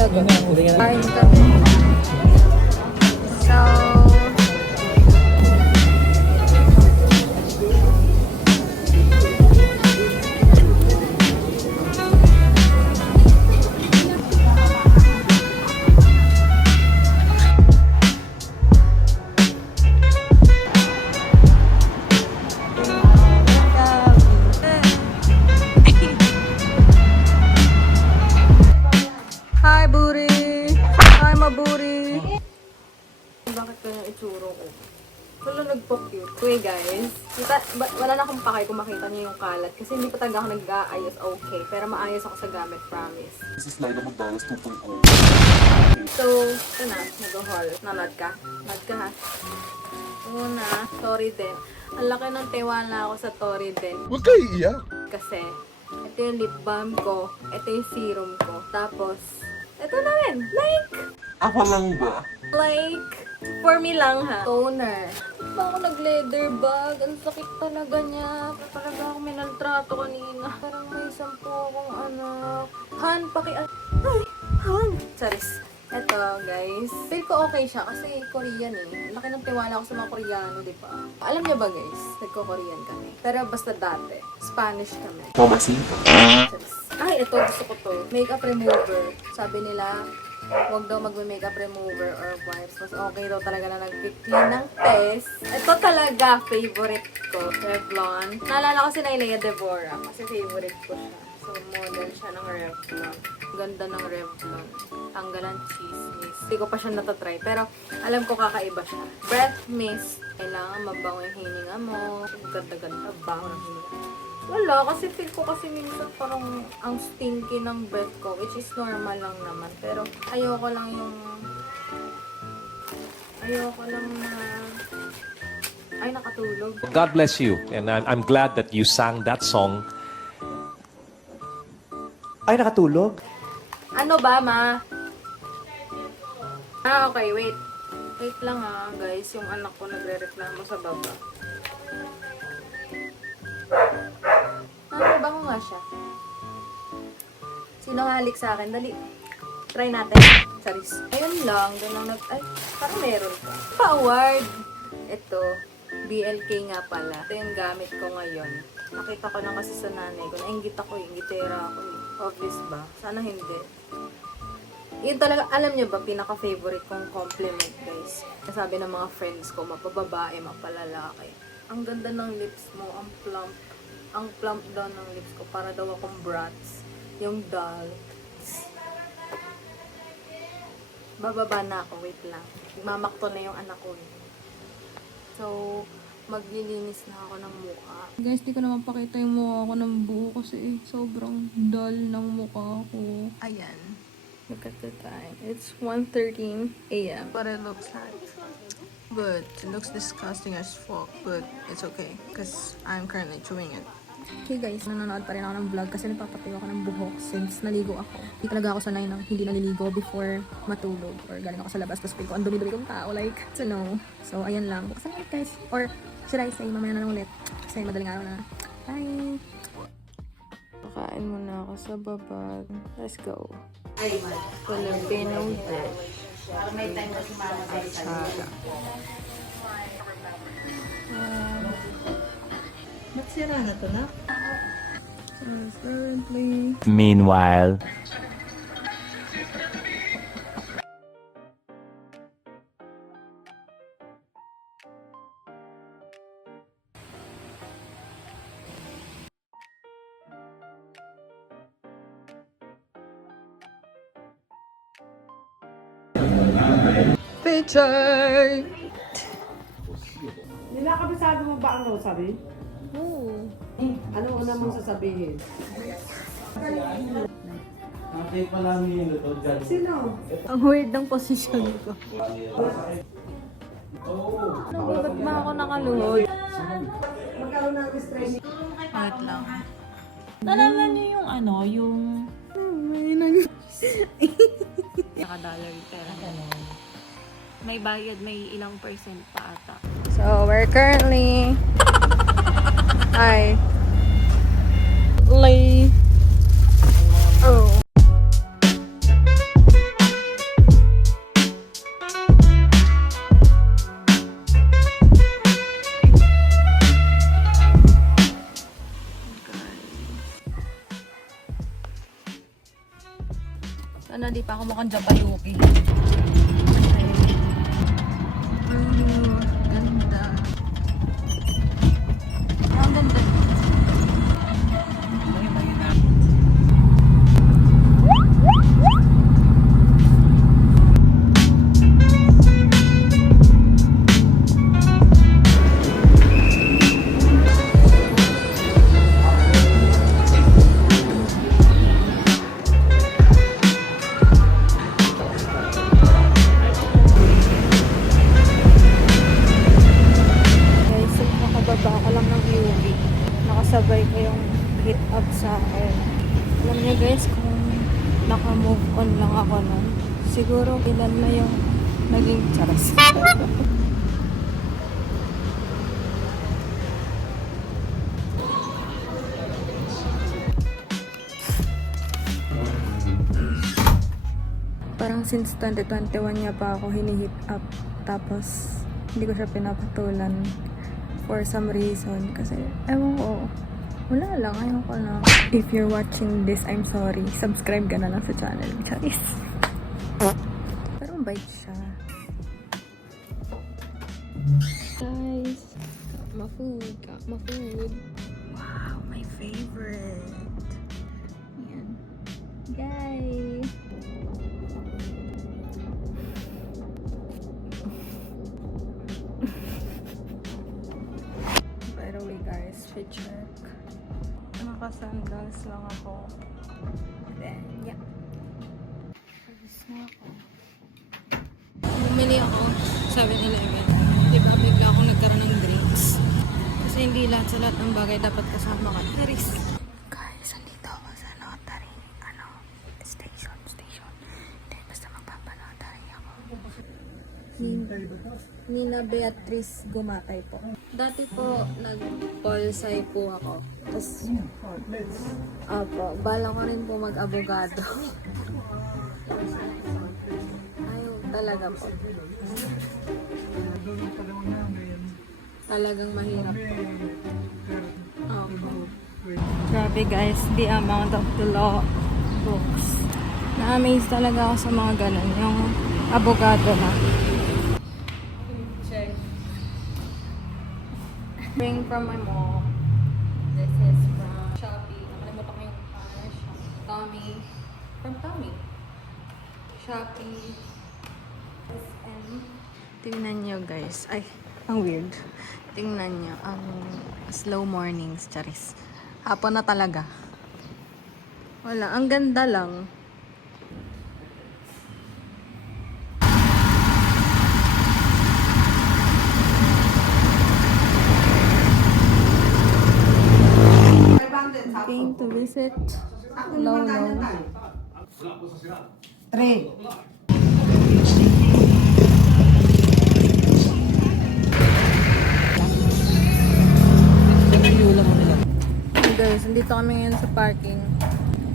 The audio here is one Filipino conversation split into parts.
talaga. Kain kami. So, hi, Buri! Hi, Maburi! Bakit kaya itsuro ko? Wala nagpo-cute. Okay, guys. Wala na akong pakay kung makita niyo yung kalat. Kasi hindi pa talaga ako nag-aayos. Okay. Pero maayos ako sa gamit, promise. This is Lila Magdalas 2.0. So, ito na. Nag-haul. Nanod ka? Nod ka, ha? Una, Toriden. Ang laki ng tiwala ako sa Toriden. Huwag kayo iiyak. Kasi, ito yung lip balm ko. Ito yung serum ko. Tapos, ito na rin. Ako lang ba? For me lang, ha? Toner. Ba ako nag-leather bag? Ang sakit talaga niya. Talaga ako minaltrato kanina. Parang may 10 akong anak. Han, Ay, Han! Charis. Eto, guys. Feel ko okay siya kasi Korean eh. Laki ng tiwala ko sa mga Koreano, di ba? Alam niyo ba, guys? Nagko-Korean kami. Pero basta dati, Spanish kami. Mamacita. Charis. Ay, ito. Gusto ko to. Makeup remover. Sabi nila, huwag daw mag-makeup remover or wipes. Mas okay daw talaga na nag-clean ng test. Ito talaga, favorite ko. Revlon. Naalala ko si Nailea Devora kasi favorite ko siya. So, model siya ng Revlon. Ganda ng Revlon. Tanggalan chismis. Hindi ko pa siya natatry. Pero, alam ko kakaiba siya. Breath mist. Kailangan mabango yung hininga mo. Ganda-ganda. Bango ng hininga. Wala, kasi feel ko kasi minsan parang ang stinky ng breath ko, which is normal lang naman. Pero ayoko lang na ay nakatulog. God bless you. And I'm glad that you sang that song. Ay, nakatulog? Ano ba, ma? Okay, wait. Wait lang guys. Yung anak ko nagre-reklamo sa baba. Bango nga siya. Sino halik sa akin? Dali. Try natin. Charis. Ayun lang. Doon lang ay, parang meron pa. Pa-award. Ito. BLK nga pala. Ito yung gamit ko ngayon. Nakita ko na kasi sa nanay ko. Nainggit ako eh. Inggitera ako eh. Obvious ba? Sana hindi. Yun talaga, alam nyo ba, pinaka-favorite kong compliment, guys. Sabi ng mga friends ko, mapababae, mapalalaki. Ang ganda ng lips mo, ang plump. Ang plump daw ng lips ko. Para daw akong brats. Yung dull. Bababa na ako. Wait lang. Mamakto na yung anak ko. So, maglilinis na ako ng mukha. Guys, di ko naman pakita yung mukha ko ng buo kasi sobrang dull ng mukha ko. Ayan. Look at the time. It's 1:13 a.m. What it looks like. But it looks disgusting as fuck. But it's okay. Because I'm currently chewing it. Okay guys, nanonood pa rin ako ng vlog kasi nagpapatayo ako ng buhok since naligo ako. Hindi talaga ako sanay ng hindi naliligo before matulog or galing ako sa labas tapos feel ko ang dumi-dumi kong tao, like, to know. So, ayan lang. Bukas na ulit guys. Or, should I say, mamaya na lang ulit. Kasi madaling araw na. Bye! Kakain muna ako sa babag. Let's go. Filipino dish. Atsara. Nagsira na to na? Currently. Meanwhile. Picture! Nilakabisado mo ba ang sabi? Oo. Ano una mong sasabihin? Nakay pala niyo ito dyan. Sino? Ang weird ng posisyon ko. Nagulat ba ako nakaluhod? Magkaroon ng stress. Wait lang. Nalaman niyo yung ano, yung... Nakadollar pera. May bayad, may ilang percent pa ata. So, we're currently... Oh. Sana di pa ako mukhang Japayuki. Ganda. Ang ganda. Guys, so nakababa ako lang ng UV. Nakasabay ko yung hit up sa akin. Alam niyo guys, kung naka-move on lang ako nun, siguro ilan na yung naging charas. Parang since 2021 niya pa ako hinihit up. Tapos, hindi ko siya pinapatulan for some reason. Kasi, ewan ko. Wala lang. Ayaw ko lang. If you're watching this, I'm sorry. Subscribe ka na lang sa channel. Charis. Pero mabait siya. Guys, got my food. Got my food. Wow, my favorite. Yan. Guys. By the way guys, fit check. Naka-sandals lang ako. Then, yeah. Pagis na ako. Bumili ako 7-Eleven. Diba, bigla ako nagkaroon ng drinks. Kasi hindi lahat sa lahat ng bagay dapat kasama ka. Charis. Guys, andito ako sa notary. Station. Hindi, basta magpapanotary ako. Nina Beatriz Gumatay po. Dati po, nag-polsay po ako. Tapos, bala ko rin po mag-abogado. Ayaw talaga po. Talagang mahirap po. Grabe guys, the amount of the law books. Na-amaze talaga ako sa mga ganun. Yung abogado na. Check. Bring from my mom. This is from Shopee. Nakalimutan ko yung Tommy. From Tommy. Shopee. SM. Tingnan nyo guys. Ay, ang weird. Tingnan nyo ang slow mornings, charis. Hapon na talaga. Wala, ang ganda lang. Came to visit Lolo. 3. Hey guys, nandito kami ngayon sa parking.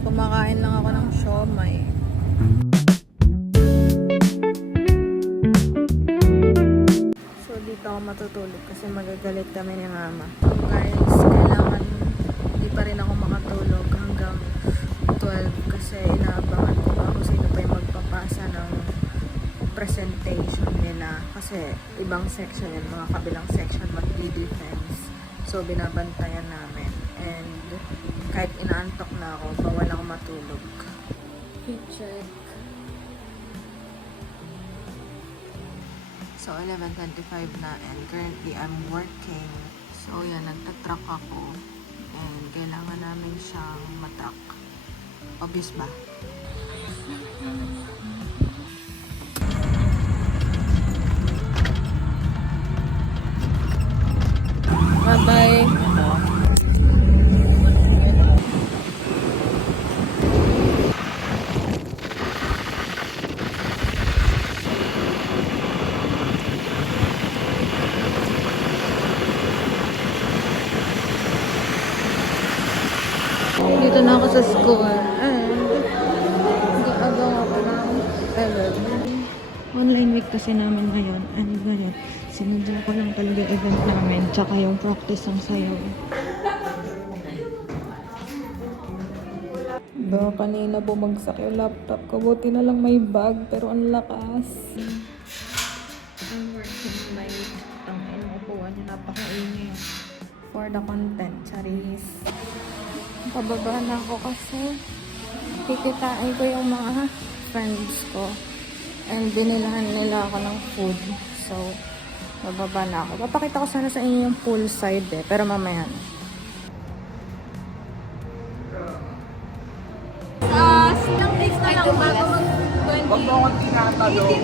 Kumakain lang ako ng siomai. So dito ako matutulog kasi magagalit kami ni mama. So guys, kailangan hindi pa rin ako makatulog hanggang 12 kasi inaabangan ko pa kung sino pa yung magpapasa ng presentation nila. Kasi ibang section yun, mga kabilang section mag-defense. So binabantayan namin. And kahit inaantok na ako, bawal ako matulog. Check. So 11:25 na and currently I'm working. So yan, nagtatrack ako. And kailangan namin siyang matrack. Obvious ba? Bye-bye. Dito na ako sa school. Agaw ako ng 11. Online week kasi namin ngayon. Ano ba yun? Sinadya ko lang talaga event namin. Tsaka yung practice ng sayaw. Kanina bumagsak yung laptop ko. Buti na lang may bag, pero ang lakas. I'm working late. Ang inuupuan niya, napakainit. For the content, charis. Pababa na ako kasi kikitain ko yung mga friends ko. And binilahan nila ako ng food. So, bababa na ako. Papakita ko sana sa inyo yung poolside eh. Pero mamaya na. Ilang days na lang bago mag-20. Huwag mo akong tinatanong.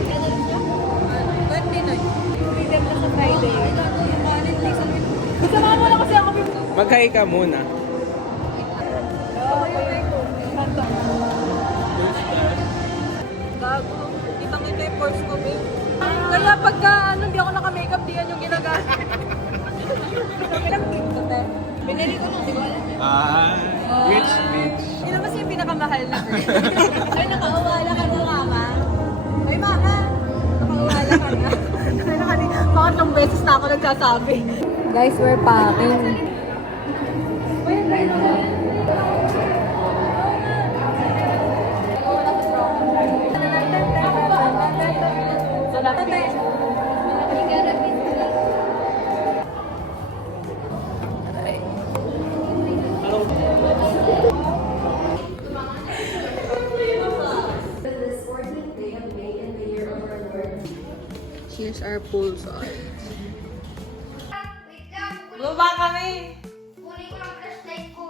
20 na. Freedom na sa Friday. Kasama mo lang kasi ako. Mag-hi ka muna. Gago. Kitang-kita yung pores ko, babe. Kaya pagka hindi ako naka-makeup, di yan yung ginagamit. Ilang cake ko, te? Binili ko nung, di ko alam. Rich bitch. Yun naman yung pinakamahal na bird. Ay, nakauwala ka na, mama. Ay, mama. Nakauwala ka na. Bakit nung beses na ako nagsasabi? Guys, we're packing. Here's our poolside. Baba kami! Kunin ko ng flashlight ko.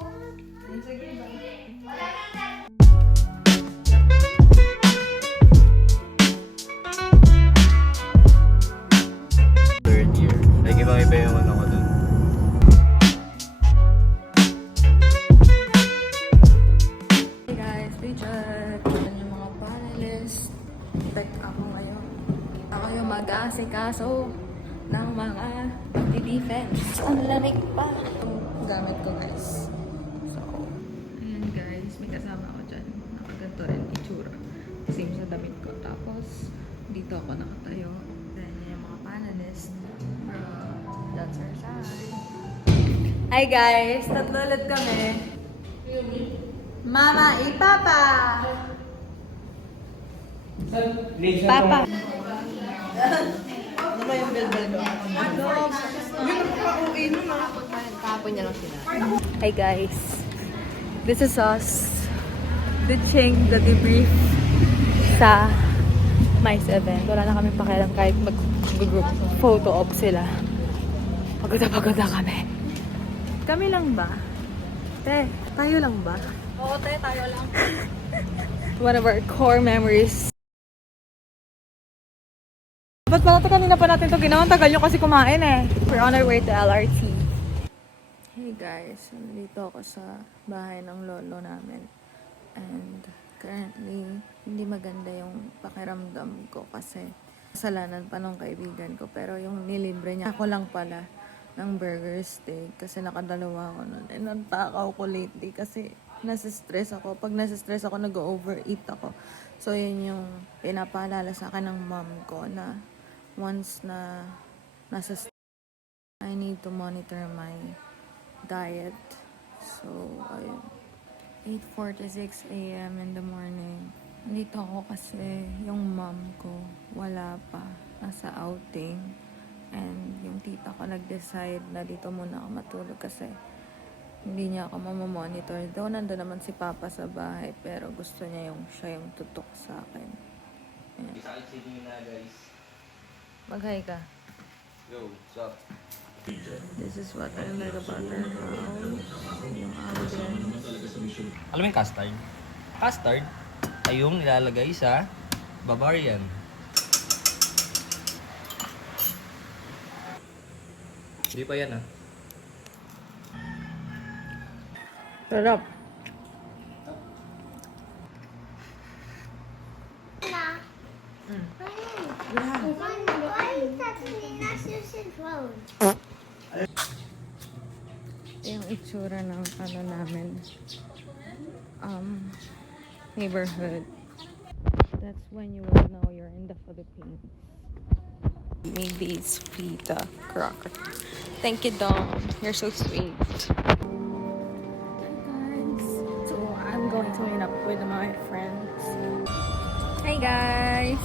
Third year. Like, ibang-iba yung ano ko dun. Hey guys, we check. Yan yung mga panelists. Tech ako ngayon. Ako yung mag-aasikaso ng mga defense. Ang lamig pa. Ang gamit ko guys. So, ayan guys. May kasama ako dyan. Nakaganto rin itsura. Same sa damit ko. Tapos, dito ako nakatayo. Then, yan yung mga panelists. That's our side. Hi guys! Tatlo ulit kami. Mama, Papa! Papa! Ano ba yung bell-bell ko? Kapon niya lang sila. Hi guys! This is us. The debrief sa MICE event. Wala na kami pakialam kahit mag-group photo op sila. Pagod na kami. Kami lang ba? Te, tayo lang ba? Oo, te, tayo lang. One of our core memories. Ba't pala kanina pa natin ito ginawa? Tagal nyo kasi kumain eh. We're on our way to LRT. Hey guys, nandito ako sa bahay ng lolo namin. And currently, hindi maganda yung pakiramdam ko kasi kasalanan pa nung kaibigan ko. Pero yung nilibre niya, ako lang pala ng burger steak kasi nakadalawa ako nun. And nagtakaw ko lately kasi nasa-stress ako. Pag nasa-stress ako, nag-overeat ako. So, yun yung pinapaalala sa akin ng mom ko na once na nasa I need to monitor my diet. So, ayun. 8:46 a.m. in the morning. Nandito ako kasi yung mom ko wala pa. Nasa outing. And yung tita ko nag-decide na dito muna ako matulog kasi hindi niya ako mamamonitor. Though nandun naman si Papa sa bahay pero gusto niya yung siya yung tutok sa akin. Ayan. Mag-hi ka. Yo, what's up? This is what I like about our house. Yung ambience. Alam mo yung custard? Custard ay yung nilalagay sa Bavarian. Hindi pa yan ah. Sarap. Why is that Nina's phone? Yung itsura ng ano namin. Neighborhood. That's when you will know you're in the Philippines. Made these pita crocker. Thank you, Dom. You're so sweet. Hi guys. So I'm going to meet up with my friends. Hi guys!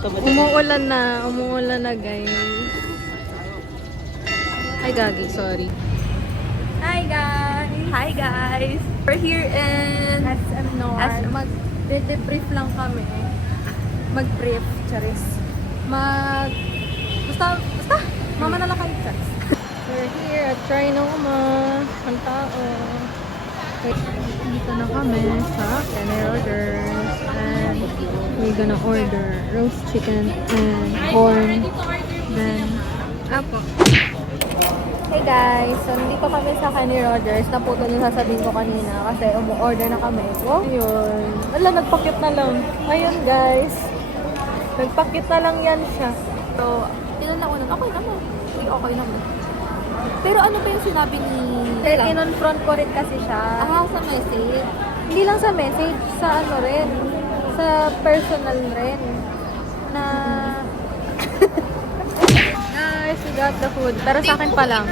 Umuulan na guys. Hi Gagi, sorry. Hi guys! We're here in SM North. Mag-debrief lang kami. Mag-brief, charis. Basta, mama na lang kayo, charis. We're here at Trinoma. Ang tao. Dito na kami sa Kenny Rogers. And we're gonna order roast chicken and corn. Then, apo. Hey guys! So, nandito kami sa Kenny Rogers. Naputol yung sasabihin ko kanina kasi umu-order na kami. Wow, yun. Wala, nagpakit na lang. Ayun guys. Nagpakit na lang yan siya. So, tinanong ko nun, okay naman. Okay naman. Pero ano pa yung sinabi ni... In-front ko rin kasi siya. Sa message? Hindi lang sa message, sa ano rin. Sa personal rin. Na... Guys, we got the food. Pero sa akin pa lang.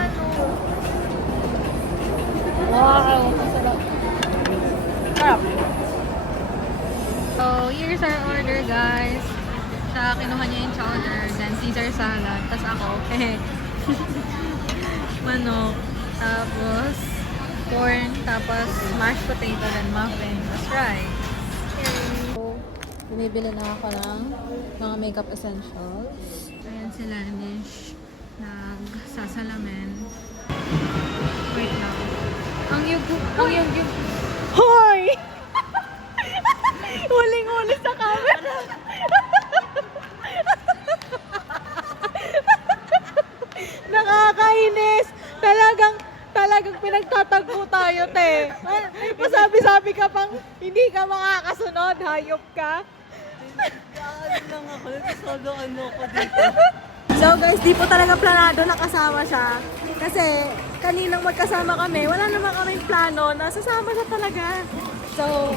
Wow! Masarap. Sarap. So, here's our order guys. Siya, kinuha niya yung chowder. Then, Caesar salad. Tapos ako, manok, tapos corn, tapos mashed potato, then muffin, tapos rice. So, bumibili na ako ng mga makeup essentials. Ayan sila, Nish. Nagsasalamin. Wait lang. Ang yugo. Hoy! Huling-huli sa camera. Nakakainis! Talagang pinagtatagpo tayo, te. May pasabi-sabi ka pang hindi ka makakasunod, hayop ka. So guys, di po talaga planado na kasama siya. Kasi kaninang magkasama kami, wala naman kaming plano na sasama siya talaga. So,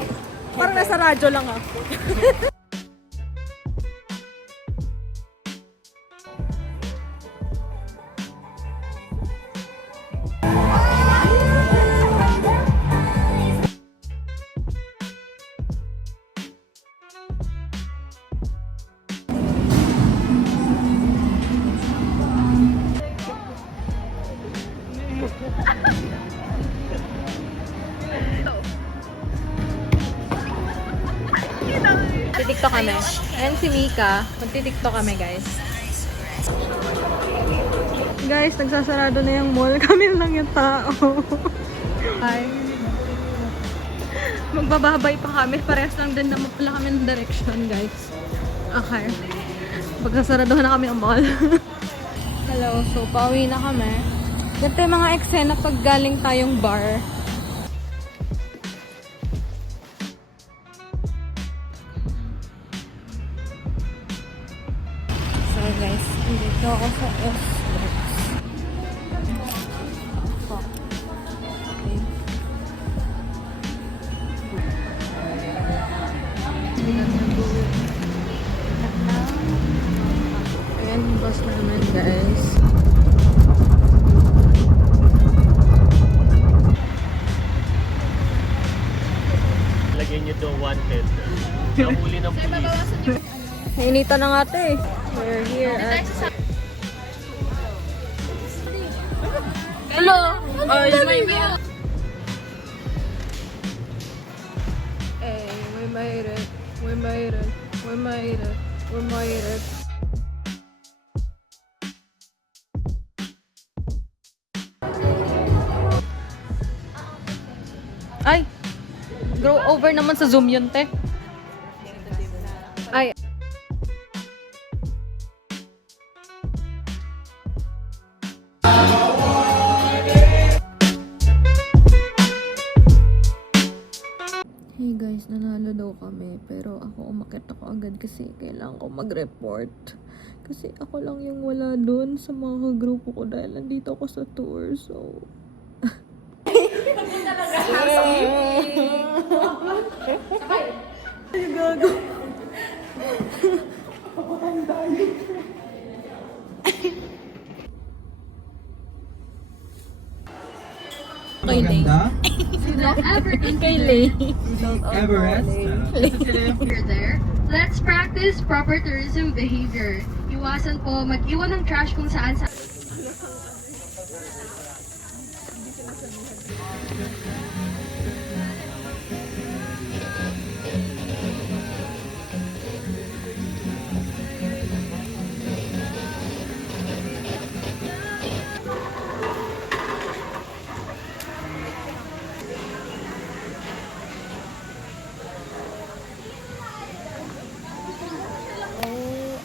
parang nasa radyo lang ako. Titiktok kami. Ayan si Mika. Magtitiktok kami, guys. Guys, nagsasarado na yung mall. Kami lang yung tao. Hi. Magbababay pa kami. Parehas lang din naman pala kami ng direction, guys. Okay. Magsasaraduhan na kami ang mall. Hello. So, pauwi na kami. Ganito yung mga eksena pag galing tayong bar. So guys, dito ako sa S-Works. Okay. Ayan yung boss namin guys. Lagyan nyo daw wanted. Nahuli ng police. Nainita na nga ito eh. We're here at... Hello! Ay, may milk! Eh, we made it. We made it. We made it. We made it. Ay! Grow over naman sa Zoom yun, te. Ay. Hey guys, nanalo daw kami. Pero ako umakyat ako agad kasi kailangan ko mag-report. Kasi ako lang yung wala dun sa mga grupo ko dahil nandito ako sa tour. So... Ay, gago. Okay, Kay Lay. There. Let's practice proper tourism behavior. Iwasan po mag-iwan ng trash kung saan sa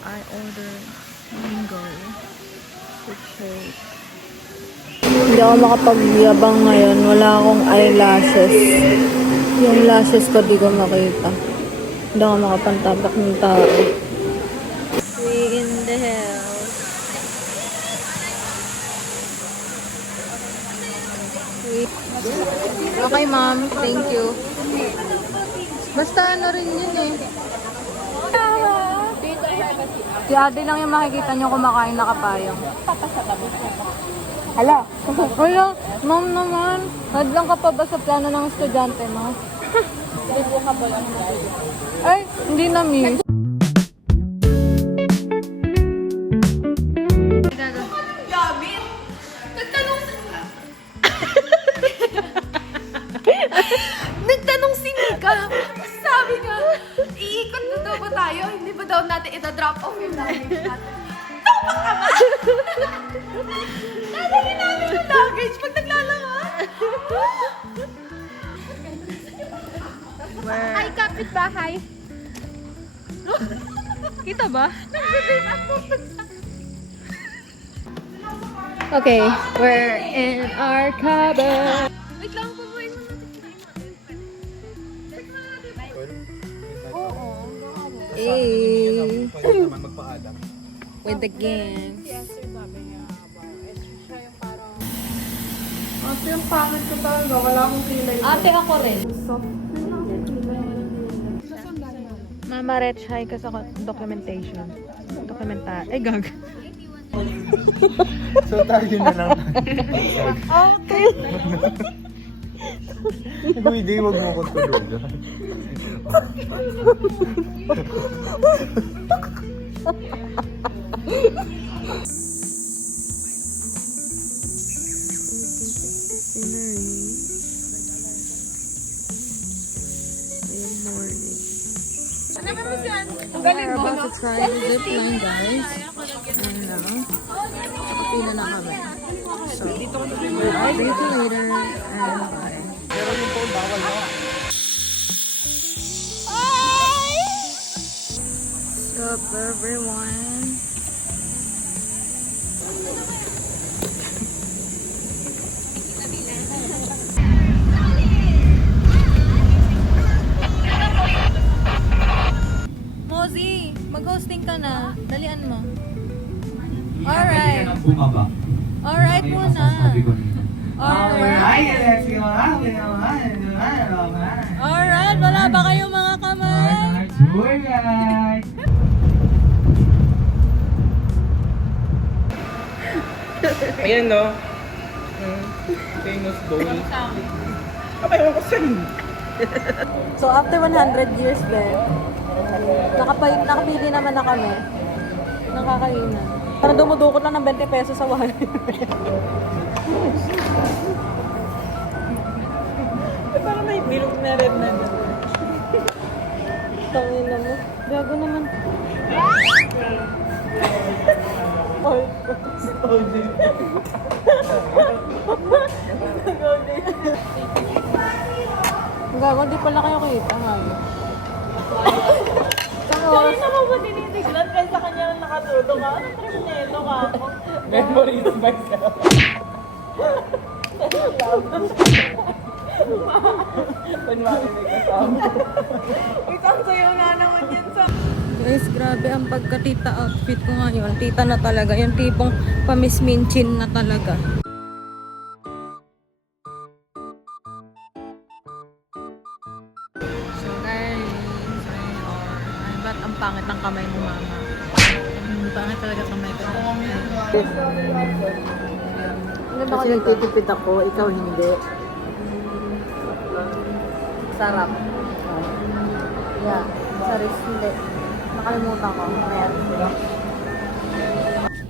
I ordered mango with shake. Hindi ako makapagyabang ngayon. Wala akong eyelashes. Yung lashes ko di ko makita. Hindi ako makapantabak ng tao. We in the hills. Okay, ma'am. Thank you. Basta ano rin yun eh. Si Ate lang yung makikita nyo kumakain na kapayong. Hala. Hala, ma'am naman. Hadlang ka pa ba sa plano ng estudyante mo? Ay, hindi na miss. Nagtanong si Mika. Sabi nga, iikot na daw ba tayo? Hindi ba daw natin ita-drop off yung luggage natin? Tama ka ba? Dadalhin namin yung luggage pag naglalakad. Ay, kapitbahay. Kita ba? Okay, we're in our cabin. Wait lang, pabuhin mo natin. Hey. With the games. Ate, yung pangit ko talaga. Wala akong kilay. Ate, ako rin. Mama Rech, hi ka sa documentation. Ay, gag. So tayo na lang. Okay. Hindi, wag mo ko tulog. We're about to try the zip line, guys. And now, nakapila na kami. So, I'll see you later and bye. What's up, everyone? Mozi, mag-hosting ka na. Dalian mo. Alright. Alright muna. Alright. Alright, wala ba kayong mga kamay? Ayan no. Famous bowl. So after 100 years din, nakapili naman na kami ng kakainan. Parang dumudukot lang ng 20 pesos sa wallet. Parang may bilog na red na doon. Tangin na mo. Gago naman. Gago, di pala kayo kita. Sorry naman mo tinitiglan kasi sa kanya nakatulog ka. Anong presinelo ka ako? Memories myself. Kunwari may kasama. Isang sayo nga naman yan sa... Guys, grabe ang pagka-tita outfit ko ngayon. Tita na talaga. Yung tipong pamisminchin na talaga. So guys, ay, ba't ang pangit ng kamay ni mama? Pangit talaga kamay ko. Kasi nagtitipid ako, ikaw hindi. Sarap. Yeah. Saris, hindi. Nakalimutan ko. Ayan.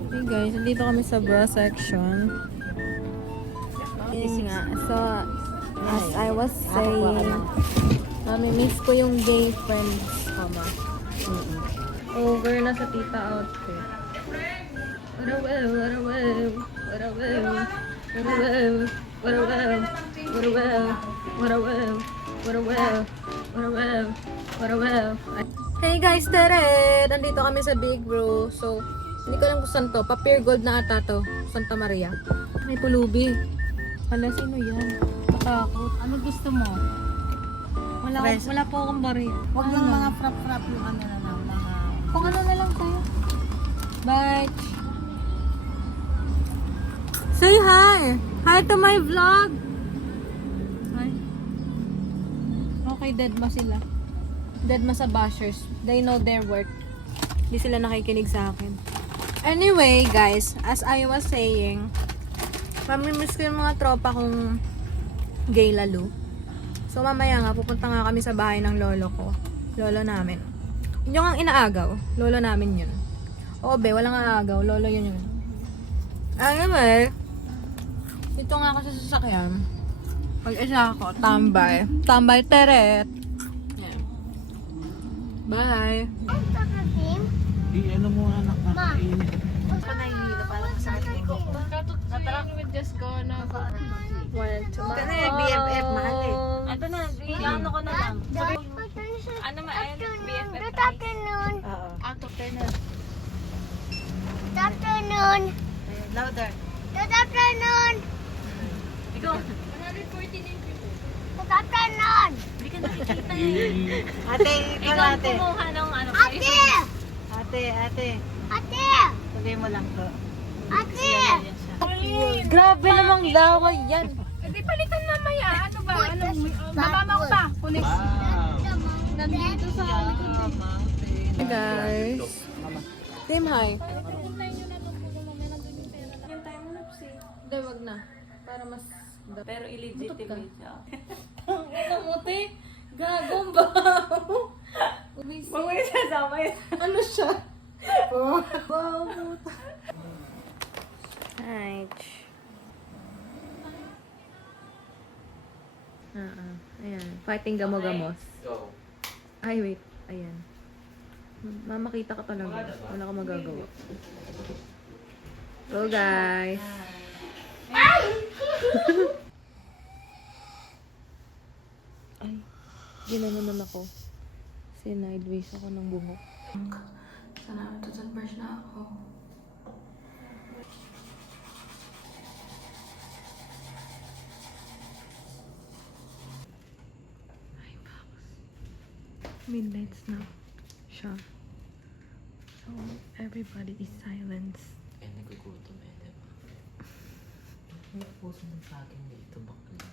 Hey guys, nandito kami sa bra section. Yes nga. So, as I was saying, miss ko yung gay friends kama. Over na sa tita outfit. What a wow, what a wow, what a wow, what a wow, what a wow, what a wow, what a wow, what a wow, what a wow, what a wow. Hey guys, Tere! Nandito kami sa Big Bro. So, hindi ko alam kung saan to. Pa-pure gold na ata to. Santa Maria. May pulubi. Hala, sino yan? Matakot. Ano gusto mo? Wala po akong bari. Huwag lang mga frap-frap yung ano na lang. Mga... Kung ano na lang tayo. Bye! Say hi! Hi to my vlog! Hi. Okay, dead ma sila. Dead ma sa bashers. They know their worth. Hindi sila nakikinig sa akin. Anyway, guys, as I was saying, mamimiss ko yung mga tropa kong gay lalo. So, mamaya nga, pupunta nga kami sa bahay ng lolo ko. Lolo namin. Yung ang inaagaw. Lolo namin yun. Oo, be, walang aagaw. Lolo yun yun. Anyway, dito nga ako sa sasakyan. Pag-isa ako, tambay. Tambay, teret. Yan. Bye. Ano mo anak na Ma. One, two, Kasi BFF, mahal eh. Ito na, ano ko na lang. Ano ma, BFF? Good afternoon. Oo. Good afternoon. Louder. Good afternoon. Ikaw. Good afternoon. Ate, ikaw ate. Kumuha ng ano. Ate. Ate. Ate. Sabihin mo lang to. Ate. Grabe namang laway yan. Hindi palitan na maya. Ano ba? Ano? Mamama ko pa. Kunin. Nandito sa Hey guys. Team hi. Hindi, wag na. Para mas... Pero illegitimate siya. Ano mo, te? Gagong ba? Mamaya sasama yun. Ano siya? Hi. Ayan. Fighting gamo-gamos. Ay, wait. Ayan. Mamakita ka talaga. Wala ka magagawa. Go, guys. Ay, ginawa naman ako. Sideways ako ng buhok. Sana toothbrush na ako. Ay, box. Midnight na siya. So, everybody is silenced. Eh, nagugutom eh, diba? May puso ng saging dito, bakla.